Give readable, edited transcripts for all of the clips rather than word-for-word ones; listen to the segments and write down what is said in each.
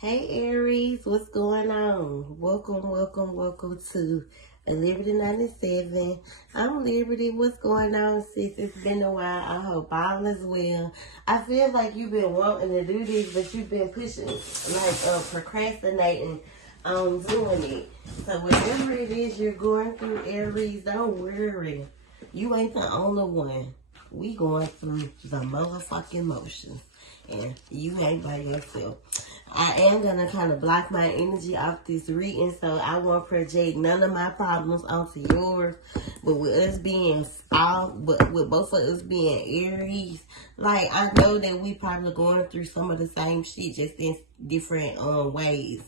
Hey Aries, what's going on? Welcome to a Liberty 97. I'm Liberty. What's going on, sis? It's been a while. I hope all is well. I feel like you've been wanting to do this, but you've been pushing, procrastinating on doing it. So whatever it is you're going through, Aries, don't worry. You ain't the only one. We going through the motherfucking motions. And you ain't by yourself. I am going to kind of block my energy off this reading, so I won't project none of my problems onto yours. But with us being with both of us being Aries, like, I know that we probably going through some of the same shit, just in different ways.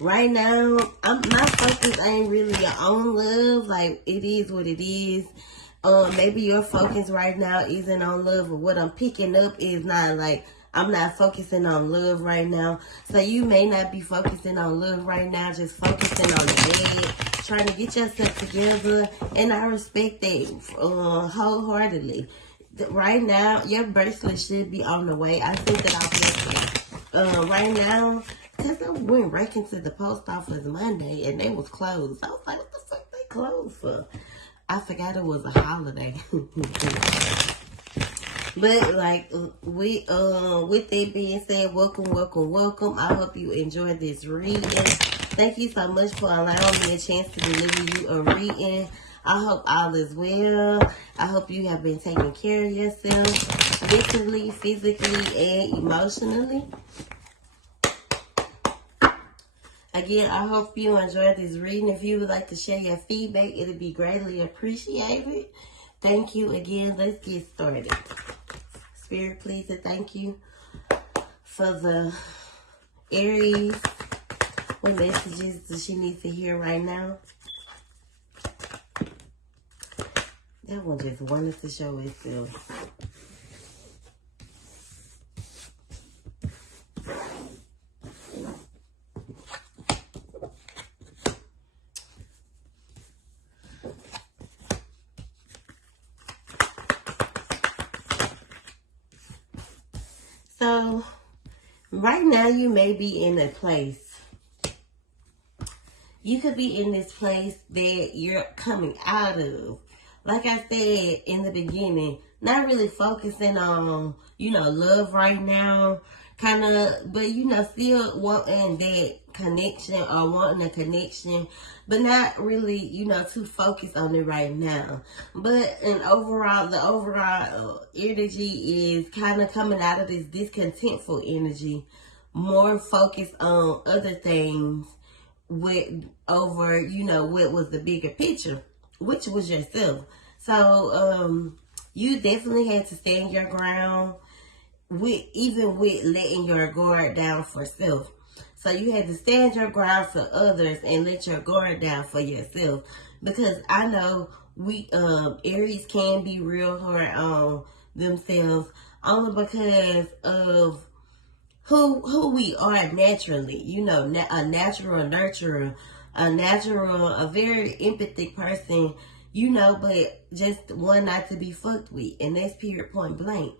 Right now, my focus ain't really on love. Like, it is what it is. Maybe your focus right now isn't on love, but what I'm picking up is not like, I'm not focusing on love right now. So you may not be focusing on love right now, just focusing on the bed, trying to get yourself together. And I respect that wholeheartedly. Right now, your bracelet should be on the way. I think that I'll get it. Right now, because I went right into the post office Monday and they was closed. I was like, what the fuck they closed for? I forgot it was a holiday. But like with that being said, welcome. I hope you enjoyed this reading. Thank you so much for allowing me a chance to deliver you a reading. I hope all is well. I hope you have been taking care of yourself mentally, physically, and emotionally. Again, I hope you enjoyed this reading. If you would like to share your feedback, it would be greatly appreciated. Thank you again. Let's get started. Spirit, please, and thank you for the Aries. What messages does she need to hear right now? That one just wanted to show itself. So, right now you may be in a place. You could be in this place that you're coming out of. Like I said in the beginning, not really focusing on, love right now. Kind of, but, still wanting that connection or wanting a connection. But not really, too focused on it right now. But the overall energy is kind of coming out of this discontentful energy. More focused on other things what was the bigger picture, which was yourself. So you definitely had to stand your ground even with letting your guard down for self. So you had to stand your ground for others and let your guard down for yourself. Because I know Aries can be real hard on themselves only because of who we are naturally, a natural nurturer, a very empathic person, but just one not to be fucked with, and that's period point blank.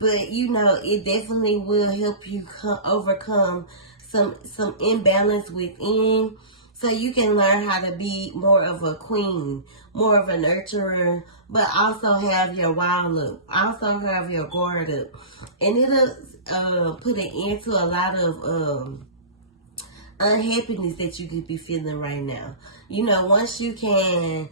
But it definitely will help you overcome some imbalance within, so you can learn how to be more of a queen, more of a nurturer, but also have your wild up, also have your guard up, and it'll put an end to a lot of unhappiness that you could be feeling right now. Once you can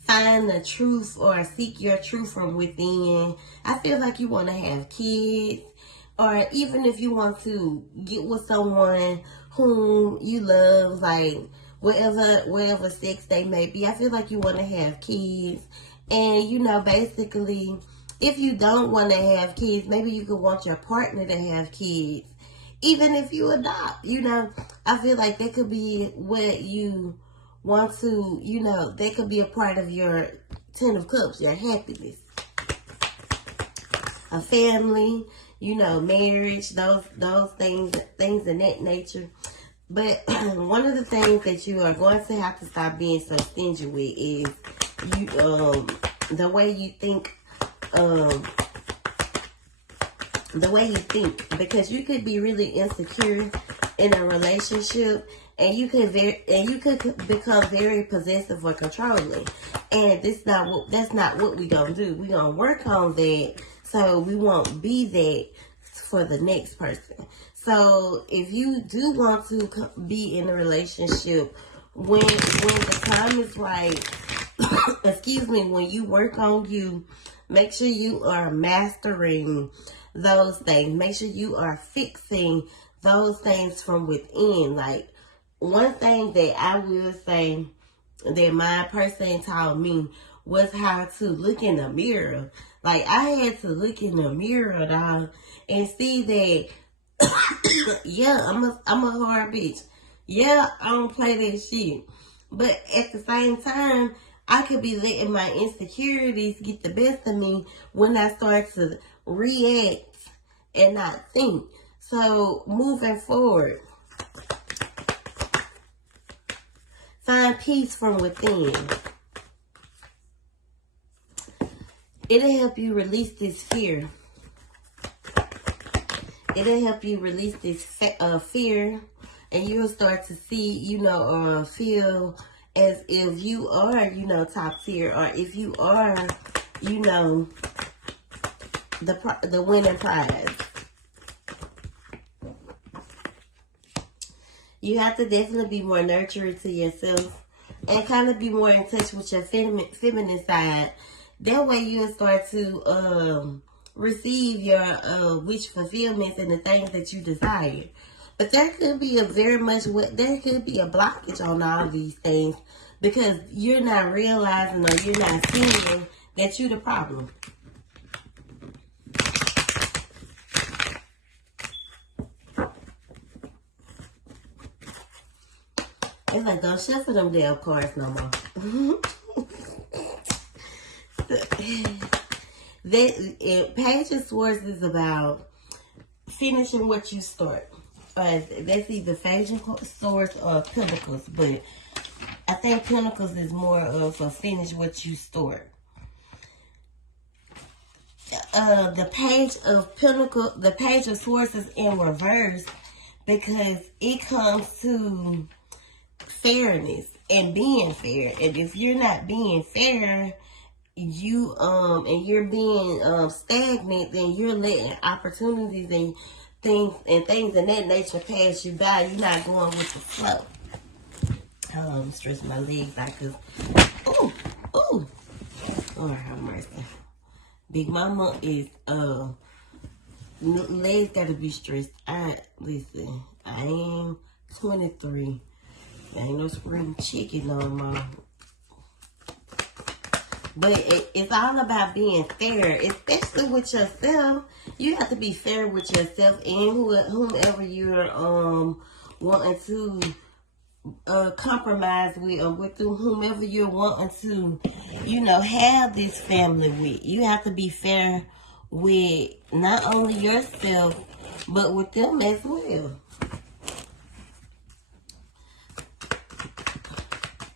find the truth or seek your truth from within, I feel like you want to have kids, or even if you want to get with someone whom you love, like whatever sex they may be, I feel like you want to have kids. And basically, if you don't want to have kids, maybe you could want your partner to have kids. Even if you adopt, I feel like that could be what you want to, that could be a part of your 10 of Cups, your happiness. A family, marriage, those things in that nature. But one of the things that you are going to have to stop being so stingy with is the way you think the way you think, because you could be really insecure in a relationship, and you could become very possessive or controlling, and that's not what we gonna do. We gonna work on that so we won't be that for the next person. So if you do want to be in a relationship, when the time is right, excuse me, when you work on you, make sure you are mastering those things. Make sure you are fixing those things from within. Like, one thing that I will say that my person taught me was how to look in the mirror. Like, I had to look in the mirror, dog, and see that, yeah, I'm a hard bitch. Yeah, I don't play that shit. But at the same time, I could be letting my insecurities get the best of me when I start to react and not think. So, moving forward, find peace from within. It'll help you release this fear. It'll help you release this fear, and you'll start to see, feel as if you are, top tier, or if you are, the winning prize. You have to definitely be more nurturing to yourself and kind of be more in touch with your feminine side. That way you'll start to receive your wish fulfillments and the things that you desire. But there could be a blockage on all of these things because you're not realizing or you're not seeing that you're the problem. It's like, don't shuffle them damn cards no more. Page of Swords is about finishing what you start. That's either Page of Swords or Pentacles, but I think Pentacles is more of a finish what you start. The Page of Swords is in reverse because it comes to fairness and being fair. And if you're not being fair, and you're being stagnant, then you're letting opportunities and things of that nature pass you by. You're not going with the flow. I'm stretching my legs out because, Lord have mercy. Big Mama is legs gotta be stretched. Listen, I am 23. There ain't no spring chicken no more. But it's all about being fair, especially with yourself. You have to be fair with yourself and whomever you're wanting to compromise with, or with whomever you're wanting to, have this family with. You have to be fair with not only yourself, but with them as well.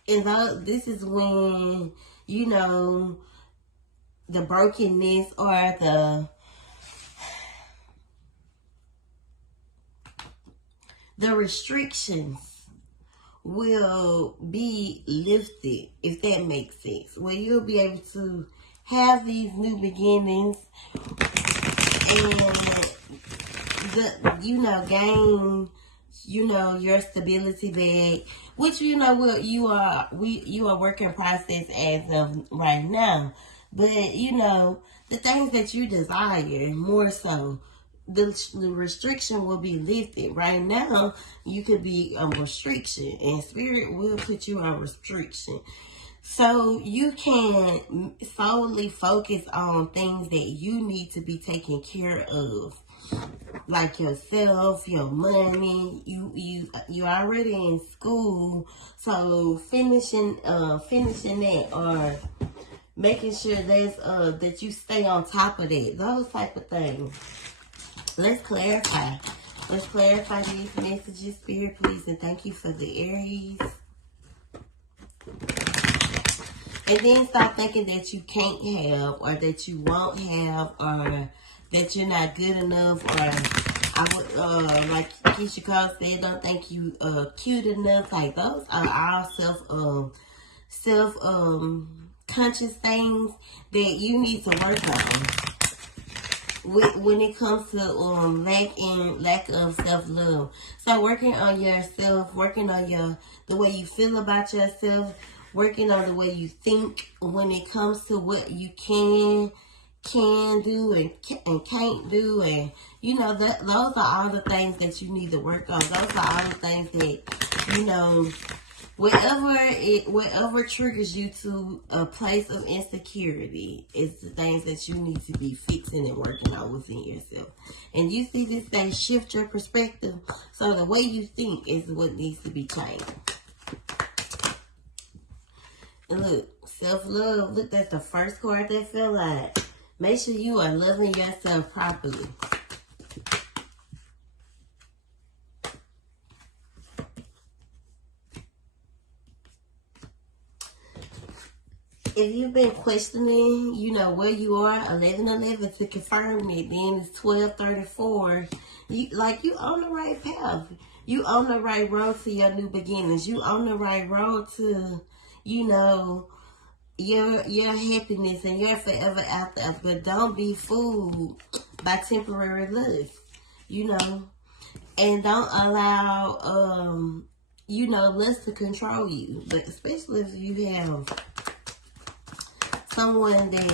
And this is when, the brokenness or the restrictions will be lifted, if that makes sense. Where you'll be able to have these new beginnings and gain, your stability back, which you are work in process as of right now. But the things that you desire more so, the restriction will be lifted. Right now, you could be on restriction, and Spirit will put you on restriction. So you can solely focus on things that you need to be taken care of, like yourself, your money. You already in school, so finishing that, or making sure that you stay on top of that. Those type of things. Let's clarify. Let's clarify these messages, Spirit, please, and thank you for the Aries. And then stop thinking that you can't have, or that you won't have, or that you're not good enough, or I would like Keisha Cole said, don't think you cute enough. Like those are all self conscious things that you need to work on. When it comes to lack of self-love, so working on yourself, working on the way you feel about yourself, working on the way you think when it comes to what you can do and can't do, and you know that those are all the things that you need to work on. Those are all the things that, you know, whatever triggers you to a place of insecurity is the things that you need to be fixing and working on within yourself. And you see this thing, shift your perspective. So the way you think is what needs to be changed. And look, self-love, look, that's the first card that fell out. Make sure you are loving yourself properly. If you've been questioning, you know, where you are, 11:11 to confirm it, then it's 12:34. You on the right path. You on the right road to your new beginnings. You on the right road to, you know, your happiness and your forever after. But don't be fooled by temporary lust, you know, and don't allow you know, lust to control you. But especially if you have someone that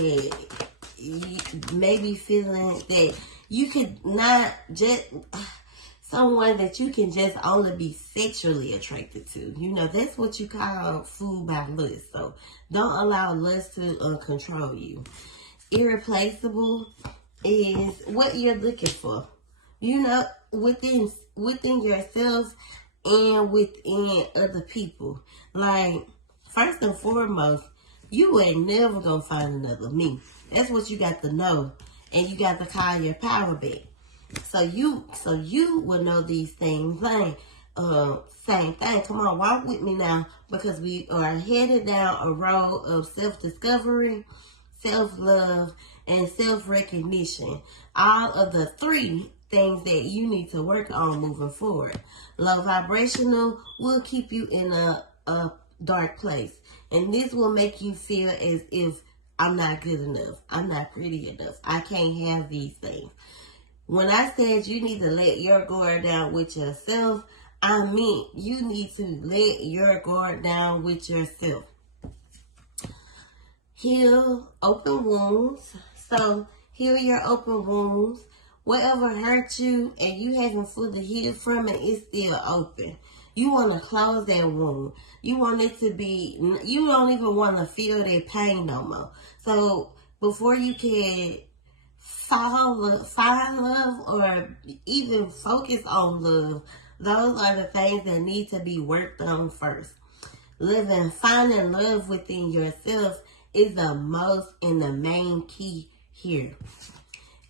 you may be feeling that you could not just, someone that you can just only be sexually attracted to. You know, that's what you call fooled by lust. So don't allow lust to control you. Irreplaceable is what you're looking for. You know, within yourself and within other people. Like, first and foremost, you ain't never gonna find another me. That's what you got to know. And you got to call your power back. So you will know these things. Like, same thing. Come on, walk with me now. Because we are headed down a road of self-discovery, self-love, and self-recognition. All of the three things that you need to work on moving forward. Low vibrational will keep you in a dark place. And this will make you feel as if I'm not good enough. I'm not pretty enough. I can't have these things. When I said you need to let your guard down with yourself, I mean you need to let your guard down with yourself. Heal open wounds. So heal your open wounds. Whatever hurt you and you haven't fully healed from it, it's still open. You want to close that wound. You want it to be, you don't even want to feel that pain no more. So before you can find love or even focus on love, those are the things that need to be worked on first. Finding love within yourself is the most and the main key here.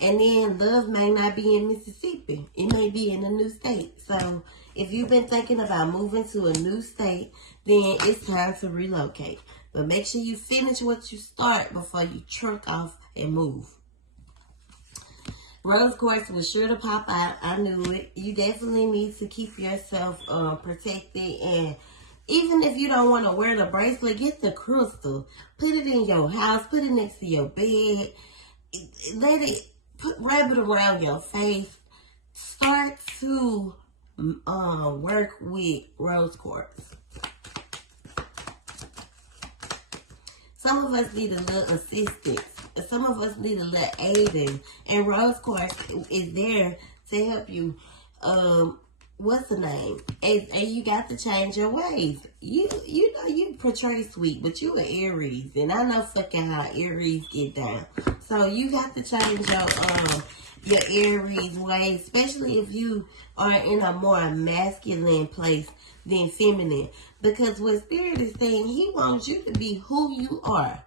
And then love may not be in Mississippi. It may be in a new state. So if you've been thinking about moving to a new state, then it's time to relocate. But make sure you finish what you start before you truck off and move. Rose quartz was sure to pop out. I knew it. You definitely need to keep yourself protected. And even if you don't want to wear the bracelet, get the crystal. Put it in your house. Put it next to your bed. Wrap it around your face. Start to work with rose quartz. Some of us need a little assistance. Some of us need a little aiding. And rose quartz is there to help you. What's the name? And you got to change your ways. You know you portray sweet, but you an Aries, and I know fucking how Aries get down. So you got to change your Aries ways, especially if you are in a more masculine place than feminine. Because what Spirit is saying, He wants you to be who you are.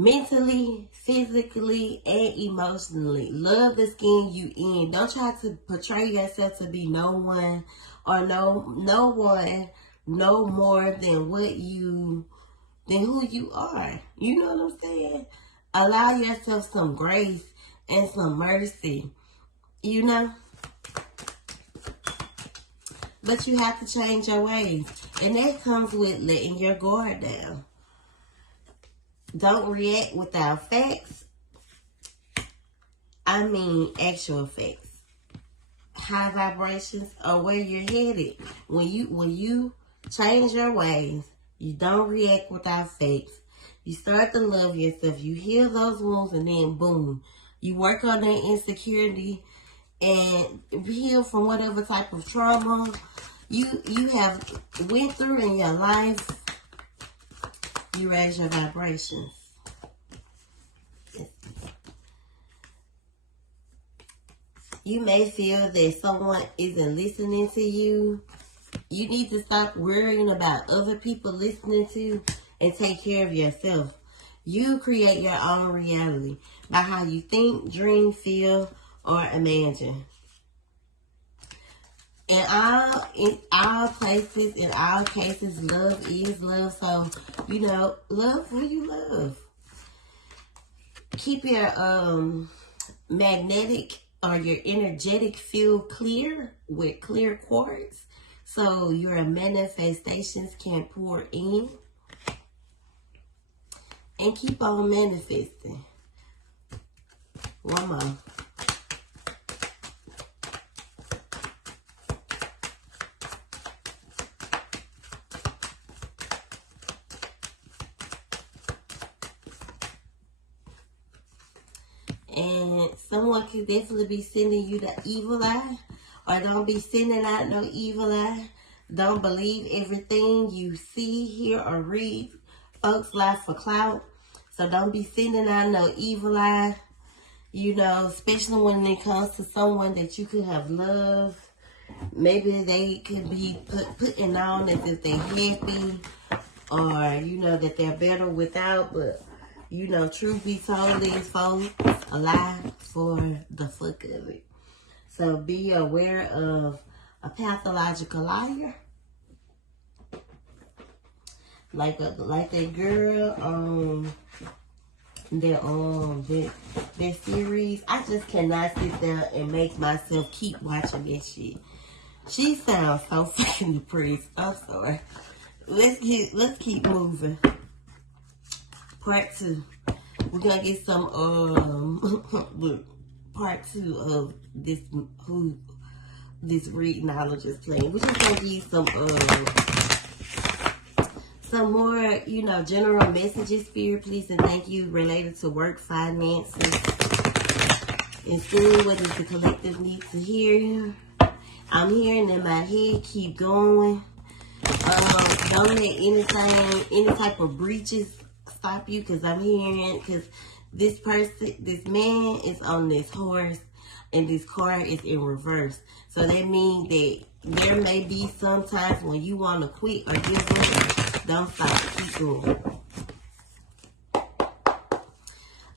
Mentally, physically, and emotionally. Love the skin you in. Don't try to portray yourself to be no one or no one no more than who you are. You know what I'm saying? Allow yourself some grace and some mercy, you know? But you have to change your ways. And that comes with letting your guard down. Don't react without facts. I mean actual facts. High vibrations are where you're headed. When you change your ways, you don't react without facts. You start to love yourself. You heal those wounds, and then boom, you work on that insecurity and heal from whatever type of trauma you have went through in your life. You raise your vibrations. You may feel that someone isn't listening to you. You need to stop worrying about other people listening to and take care of yourself. You create your own reality by how you think, dream, feel, or imagine. In all places, in all cases, love is love. So, love who you love. Keep your magnetic or your energetic field clear with clear quartz, so your manifestations can pour in. And keep on manifesting. One more. And someone could definitely be sending you the evil eye. Or don't be sending out no evil eye. Don't believe everything you see, hear, or read. Folks lie for clout. So don't be sending out no evil eye. Especially when it comes to someone that you could have loved. Maybe they could be putting on as if they're happy. Or, that they're better without. But, truth be told, these folks a lie for the fuck of it. So be aware of a pathological liar. Like that girl that series. I just cannot sit there and make myself keep watching that shit. She sounds so fucking depressed. I'm sorry. Let's keep moving. Part 2. We're gonna get some look, part 2 of this reading I was just playing. We're just gonna give you some more, general messages, Spirit, please, and thank you, related to work, finances, and school. What does the collective need to hear? I'm hearing in my head, keep going. Don't let any type of breaches stop you, because I'm hearing, because this man is on this horse, and this car is in reverse. So that means that there may be some times when you want to quit or give up. Don't stop. Keep going.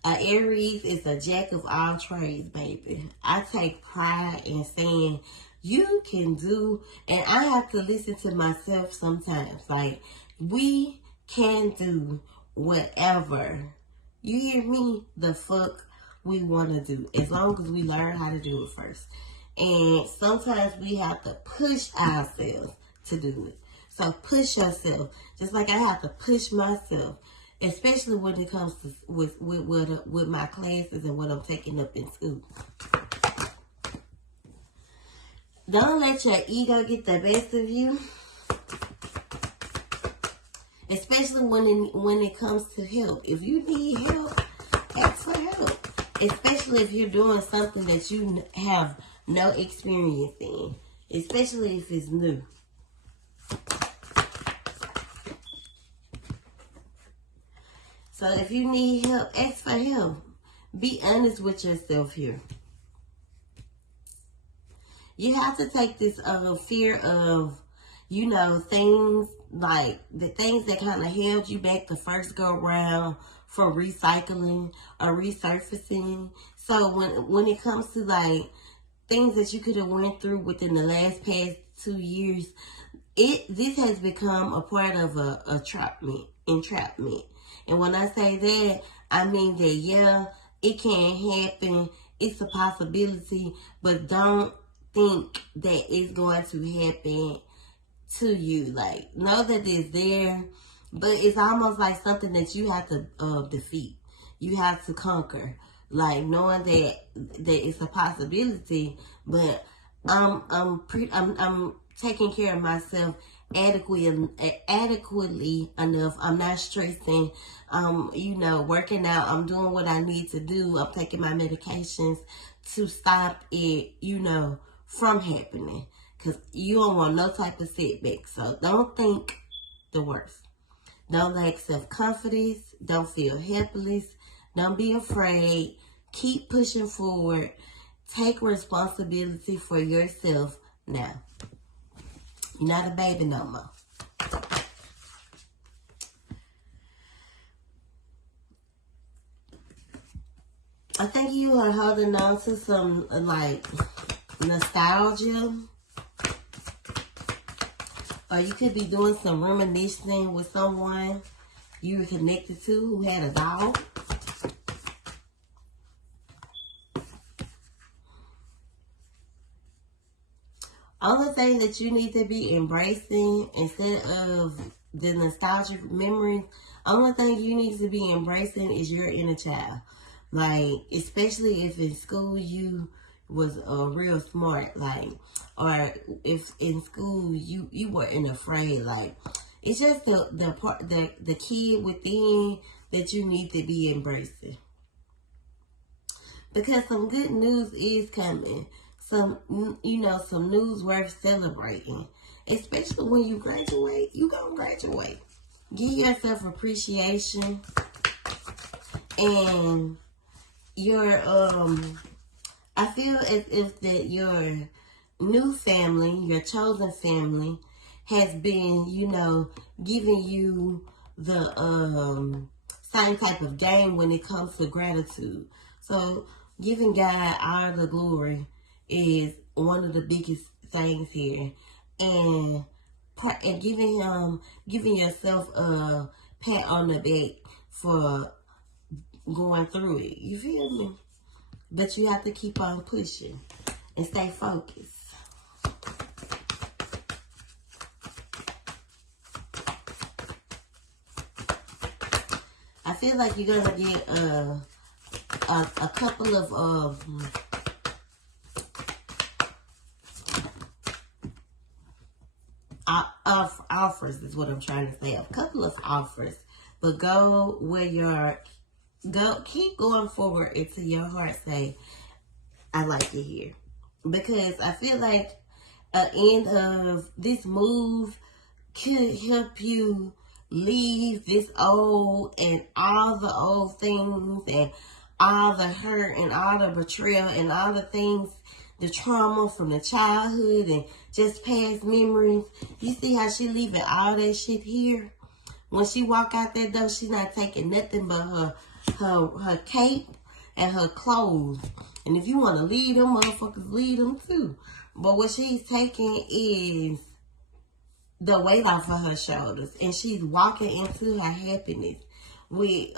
Aries is a jack of all trades, baby. I take pride in saying you can do, and I have to listen to myself sometimes. Like, we can do whatever, you hear me, the fuck we want to do, as long as we learn how to do it first. And sometimes we have to push ourselves to do it. So push yourself, just like I have to push myself, especially when it comes to with my classes and what I'm taking up in school. Don't let your ego get the best of you. Especially when it comes to help. If you need help, ask for help. Especially if you're doing something that you have no experience in. Especially if it's new. So if you need help, ask for help. Be honest with yourself here. You have to take this fear of, things like the things that kind of held you back the first go round from recycling or resurfacing. So when it comes to like things that you could have went through within the past 2 years, this has become a part of a entrapment. And when I say that, I mean that, yeah, it can happen it's a possibility, but don't think that it's going to happen to you. Like, know that it's there, but it's almost like something that you have to defeat. You have to conquer. Like, knowing that it's a possibility, but I'm taking care of myself adequately enough. I'm not stressing. Working out. I'm doing what I need to do. I'm taking my medications to stop it, from happening. Because you don't want no type of setback. So don't think the worst. Don't lack self-confidence. Don't feel helpless. Don't be afraid. Keep pushing forward. Take responsibility for yourself now. You're not a baby no more. I think you are holding on to some, like, nostalgia. Or you could be doing some reminiscing with someone you were connected to who had a dog. Only thing that you need to be embracing instead of the nostalgic memories, only thing you need to be embracing is your inner child. Like, especially if in school you was real smart, like, or if in school you weren't afraid, like, it's just the kid within that you need to be embracing. Because some good news is coming. Some news worth celebrating. Especially when you graduate, you gonna graduate. Give yourself appreciation. And I feel as if that your new family, your chosen family, has been, giving you the same type of game when it comes to gratitude. So giving God all the glory is one of the biggest things here, and giving yourself a pat on the back for going through it. You feel me? But you have to keep on pushing and stay focused. I feel like you're gonna get a couple of offers is what I'm trying to say. A couple of offers, but keep going forward until your heart say, I like it here. Because I feel like at the end of this move could help you leave this old and all the old things and all the hurt and all the betrayal and all the things, the trauma from the childhood and just past memories. You see how she leaving all that shit here? When she walk out that door, she not taking nothing but her cape and her clothes. And if you want to leave them motherfuckers, leave them too. But what she's taking is the weight off of her shoulders. And she's walking into her happiness with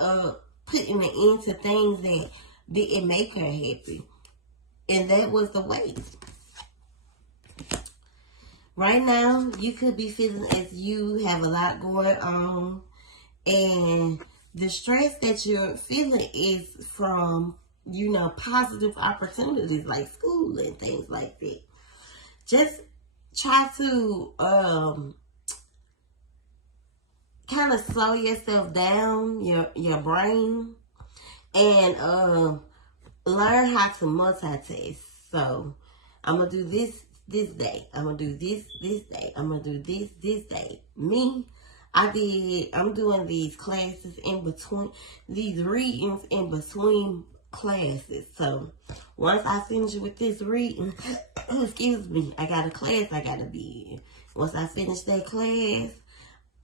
putting an end to things that didn't make her happy. And that was the weight. Right now, you could be feeling as you have a lot going on. And the stress that you're feeling is from, positive opportunities like school and things like that. Just try to kind of slow yourself down, your brain, and learn how to multitask. So I'm gonna do this day. I'm gonna do this day. I'm gonna do this day. I'm doing these classes in between, these readings in between classes. So once I finish with this reading, excuse me, I got a class I gotta be in. Once I finish that class,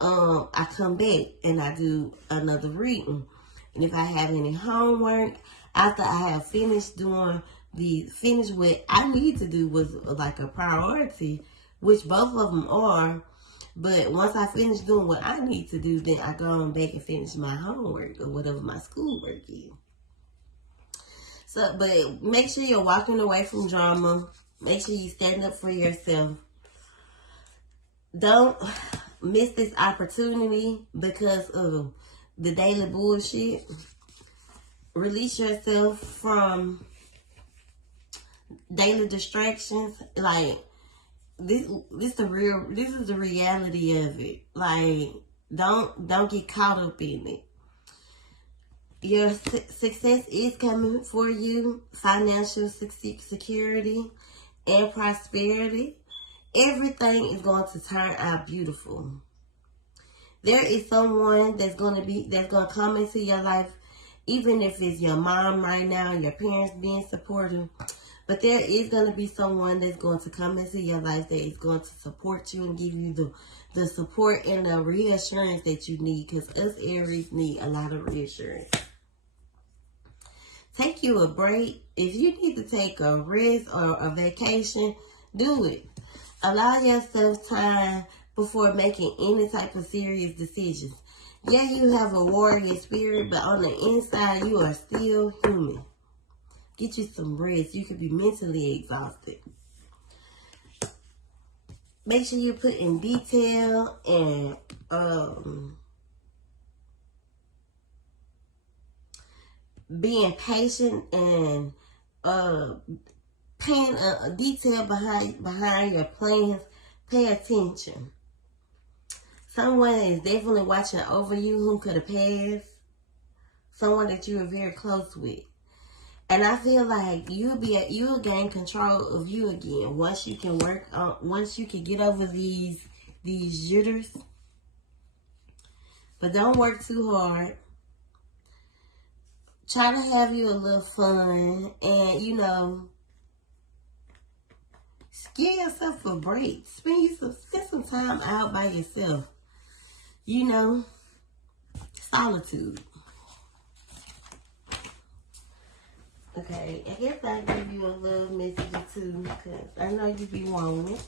I come back and I do another reading. And if I have any homework, after I have finished what I need to do was like a priority, which both of them are. But once I finish doing what I need to do, then I go on back and finish my homework or whatever my schoolwork is. So, but make sure you're walking away from drama. Make sure you stand up for yourself. Don't miss this opportunity because of the daily bullshit. Release yourself from daily distractions. Like, this is the reality of it. Like, don't get caught up in it. Your success is coming for you. Financial security and prosperity. Everything is going to turn out beautiful. There is someone that's gonna come into your life, even if it's your mom right now, your parents being supportive. But there is going to be someone that's going to come into your life that is going to support you and give you the support and the reassurance that you need. Because us Aries need a lot of reassurance. Take you a break. If you need to take a rest or a vacation, do it. Allow yourself time before making any type of serious decisions. Yeah, you have a warrior spirit, but on the inside, you are still human. Get you some rest. You could be mentally exhausted. Make sure you put in detail and being patient and paying a detail behind your plans. Pay attention. Someone is definitely watching over you who could have passed. Someone that you are very close with. And I feel like you'll gain control of you again once you can once you can get over these jitters. But don't work too hard. Try to have you a little fun and give yourself a break. Spend some time out by yourself. Solitude. Okay, I guess I'll give you a little message or two because I know you be wanting it.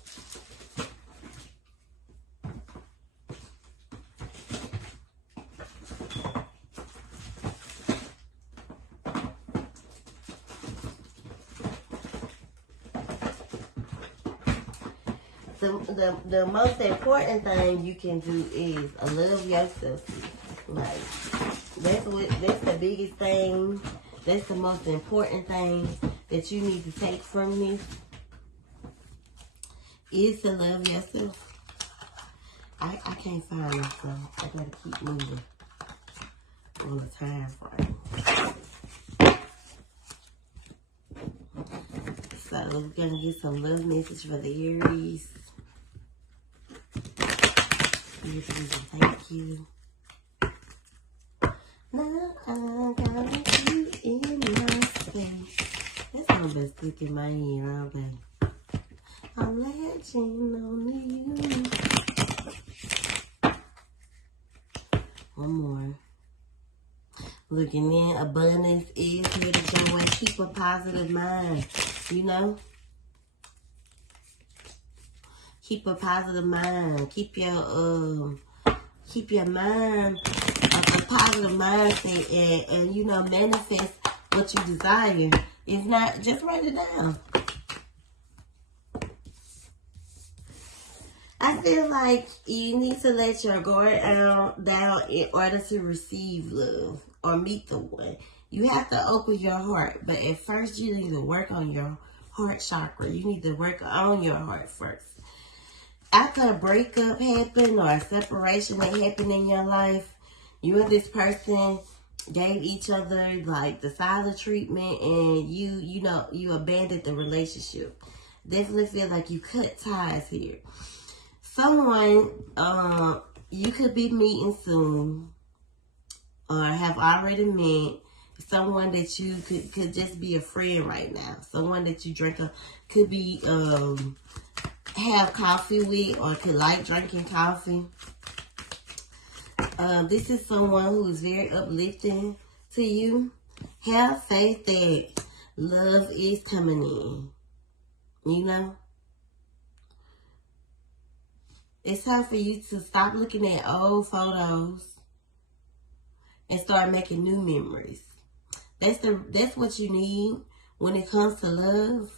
The most important thing you can do is love yourself. Like, that's the biggest thing. That's the most important thing that you need to take from this is to love yourself. I can't find it, so I gotta keep moving on the time frame. So we're gonna get some love message for the Aries. Thank you. Now I got you in my space. That song been stuck in my ear all day. I'm latching on to you. One more. Looking in, abundance is here to join. Keep a positive mind. Keep a positive mind. Keep your mind a positive mindset and manifest what you desire. If not, just write it down. I feel like you need to let your guard down in order to receive love or meet the one. You have to open your heart, but at first you need to work on your heart chakra. You need to work on your heart first. After a breakup happened or a separation that happened in your life, you and this person gave each other like the silent treatment and you abandoned the relationship. Definitely feel like you cut ties here. Someone you could be meeting soon or have already met, someone that you could just be a friend right now. Someone that you could be have coffee with or could like drinking coffee. This is someone who is very uplifting to you. Have faith that love is coming in. It's time for you to stop looking at old photos and start making new memories. That's what you need when it comes to love.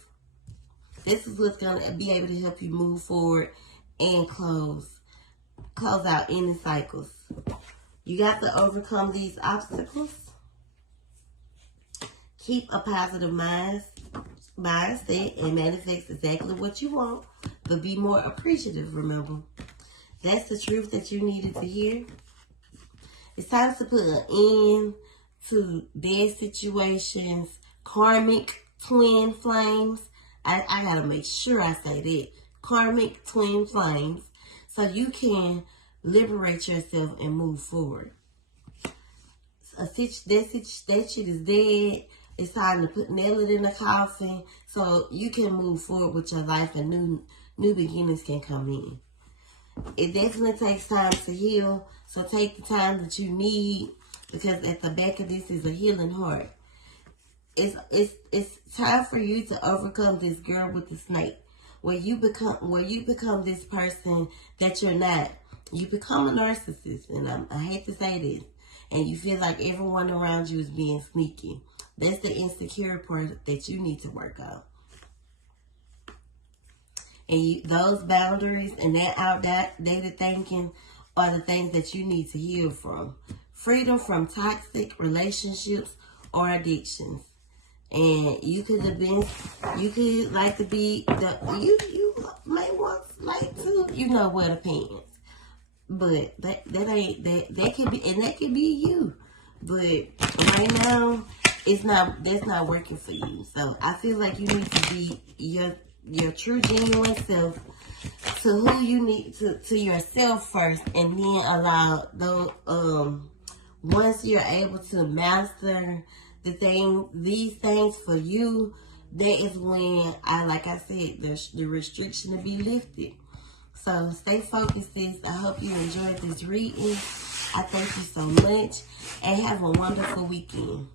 This is what's gonna be able to help you move forward and close out any cycles. You got to overcome these obstacles. Keep a positive mindset and manifest exactly what you want, but be more appreciative, remember. That's the truth that you needed to hear. It's time to put an end to dead situations, karmic twin flames. I gotta make sure I say that. Karmic twin flames. So you can liberate yourself and move forward. That shit is dead. It's time to nail it in the coffin so you can move forward with your life and new beginnings can come in. It definitely takes time to heal, so take the time that you need, because at the back of this is a healing heart. It's time for you to overcome this girl with the snake, where you become this person that you're not. You become a narcissist, and I hate to say this, and you feel like everyone around you is being sneaky. That's the insecure part that you need to work on. And those boundaries and that outdated thinking are the things that you need to heal from. Freedom from toxic relationships or addictions. And you could like to be you may want like to, wear the pants. But that could be, and that could be you. But right now, that's not working for you. So I feel like you need to be your true genuine self to who you need to yourself first, and then allow those once you're able to master these things for you, that is when like I said, the restriction to be lifted. So stay focused, sis. I hope you enjoyed this reading. I thank you so much, and have a wonderful weekend.